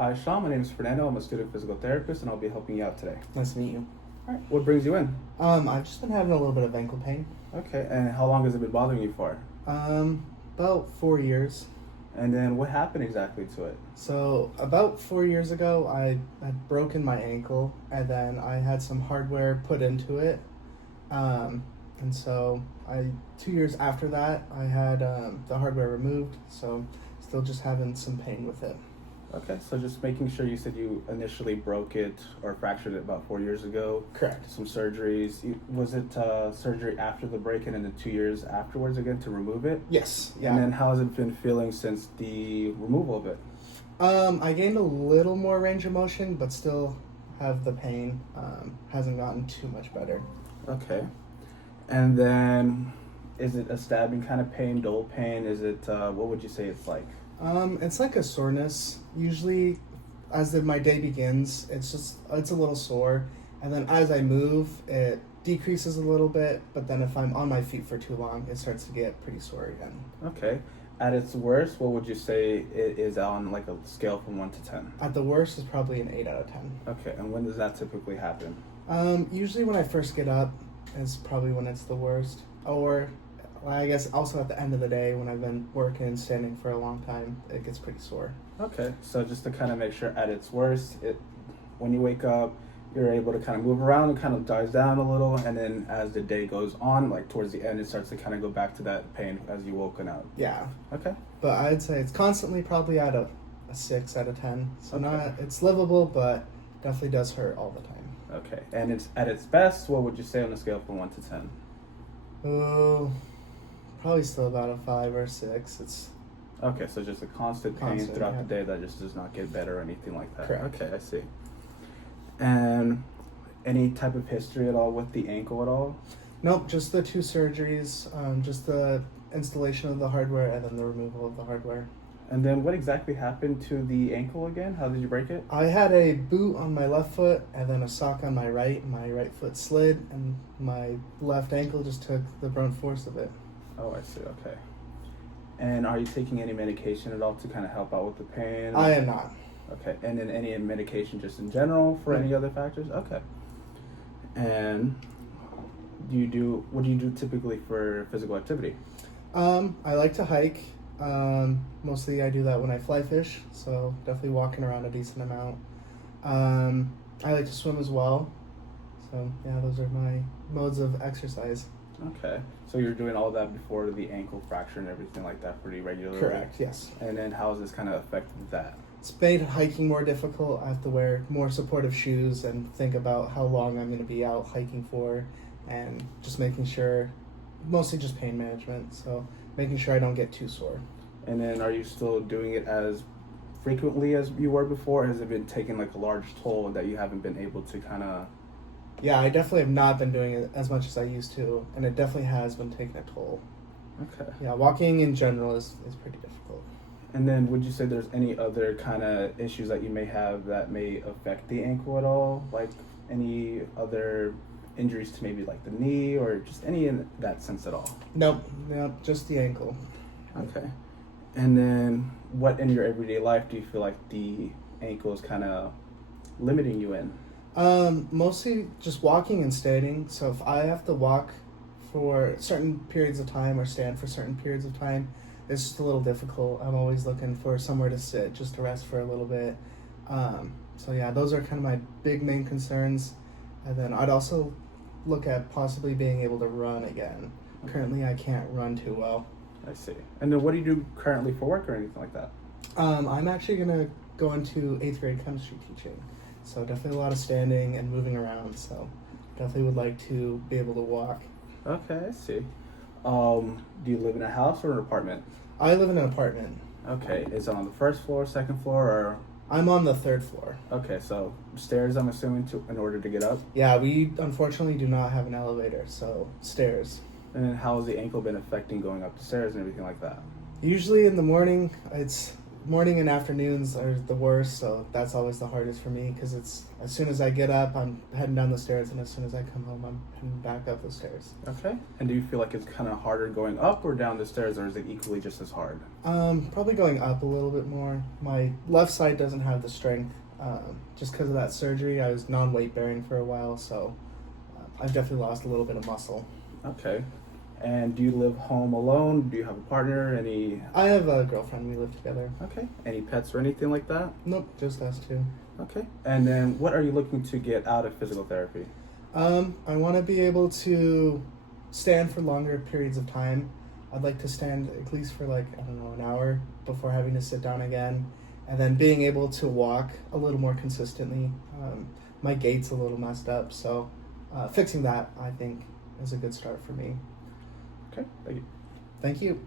Hi, Sean. My name is Fernando. I'm a student physical therapist, and I'll be helping you out today. Nice to meet you. All right. What brings you in? I've just been having a little bit of ankle pain. Okay. And how long has it been bothering you for? About 4 years. And then what happened exactly to it? So about 4 years ago, I had broken my ankle, and then I had some hardware put into it. And so 2 years after that, I had the hardware removed. So still just having some pain with it. Okay. So just making sure, you said you initially broke it or fractured it about 4 years ago. Correct. Some surgeries. Was it surgery after the break-in and then 2 years afterwards again to remove it? Yes. Yeah. And then how has it been feeling since the removal of it? I gained a little more range of motion, but still have the pain. Hasn't gotten too much better. Okay. And then is it a stabbing kind of pain, dull pain? Is it, what would you say it's like? It's like a soreness. Usually, as my day begins, it's a little sore, and then as I move, it decreases a little bit. But then if I'm on my feet for too long, it starts to get pretty sore again. Okay. At its worst, what would you say it is on like a scale from 1 to 10? At the worst, is probably an 8 out of 10. Okay. And when does that typically happen? Usually when I first get up is probably when it's the worst, or I guess also at the end of the day when I've been working and standing for a long time, it gets pretty sore. Okay. So just to kind of make sure, at its worst, when you wake up, you're able to kind of move around and kind of dies down a little, and then as the day goes on, like towards the end, it starts to kind of go back to that pain as you woken up. Yeah. Okay. But I'd say it's constantly probably at a 6 out of 10. So Okay. it's livable, but definitely does hurt all the time. Okay. And it's at its best, what would you say on a scale from 1 to 10? Oh, probably still about a 5 or 6. It's Okay, so just a constant pain Constant, throughout yeah. the day that just does not get better or anything like that. Correct. Okay, I see. And any type of history at all with the ankle at all? nope, just the 2 surgeries, just the installation of the hardware and then the removal of the hardware. And then what exactly happened to the ankle again? How did you break it? I had a boot on my left foot and then a sock on my right. My right foot slid and my left ankle just took the brunt force of it. Oh, I see. Okay. And are you taking any medication at all to kind of help out with the pain? I am not. Okay. And then any medication just in general for any other factors? Okay. And what do you do typically for physical activity? I like to hike. Mostly I do that when I fly fish, so definitely walking around a decent amount. I like to swim as well. So yeah, those are my modes of exercise. Okay. So you're doing all that before the ankle fracture and everything like that pretty regularly? Correct, yes. And then how has this kind of affected that? It's made hiking more difficult. I have to wear more supportive shoes and think about how long I'm going to be out hiking for, and just making sure, mostly just pain management, so making sure I don't get too sore. And then are you still doing it as frequently as you were before? Or has it been taking like a large toll that you haven't been able to kind of... Yeah, I definitely have not been doing it as much as I used to, and it definitely has been taking a toll. Okay. Yeah, walking in general is pretty difficult. And then would you say there's any other kind of issues that you may have that may affect the ankle at all? Like any other injuries to maybe like the knee or just any in that sense at all? Nope, just the ankle. Okay. And then what in your everyday life do you feel like the ankle is kind of limiting you in? Mostly just walking and standing. So if I have to walk for certain periods of time or stand for certain periods of time, it's just a little difficult. I'm always looking for somewhere to sit, just to rest for a little bit. So yeah, those are kind of my big main concerns. And then I'd also look at possibly being able to run again. Okay. Currently, I can't run too well. I see. And then what do you do currently for work or anything like that? I'm actually gonna go into 8th grade chemistry teaching. So definitely a lot of standing and moving around. So definitely would like to be able to walk. Okay, I see. Do you live in a house or an apartment? I live in an apartment. Okay, is it on the first floor, second floor, or... I'm on the 3rd floor. Okay, so stairs, I'm assuming, in order to get up? Yeah, we unfortunately do not have an elevator, so stairs. And then how has the ankle been affecting going up the stairs and everything like that? Usually in the morning, it's morning and afternoons are the worst, so that's always the hardest for me because it's as soon as I get up, I'm heading down the stairs, and as soon as I come home, I'm heading back up the stairs. Okay. And do you feel like it's kind of harder going up or down the stairs, or is it equally just as hard? Probably going up a little bit more. My left side doesn't have the strength just because of that surgery. I was non-weight bearing for a while, so I've definitely lost a little bit of muscle. Okay. And do you live home alone? Do you have a partner? Any? I have a girlfriend. We live together. Okay. Any pets or anything like that? Nope, just us two. Okay. And then what are you looking to get out of physical therapy? I want to be able to stand for longer periods of time. I'd like to stand at least for like, I don't know, an hour before having to sit down again. And then being able to walk a little more consistently. My gait's a little messed up, so fixing that, I think, is a good start for me. Okay. Thank you. Thank you.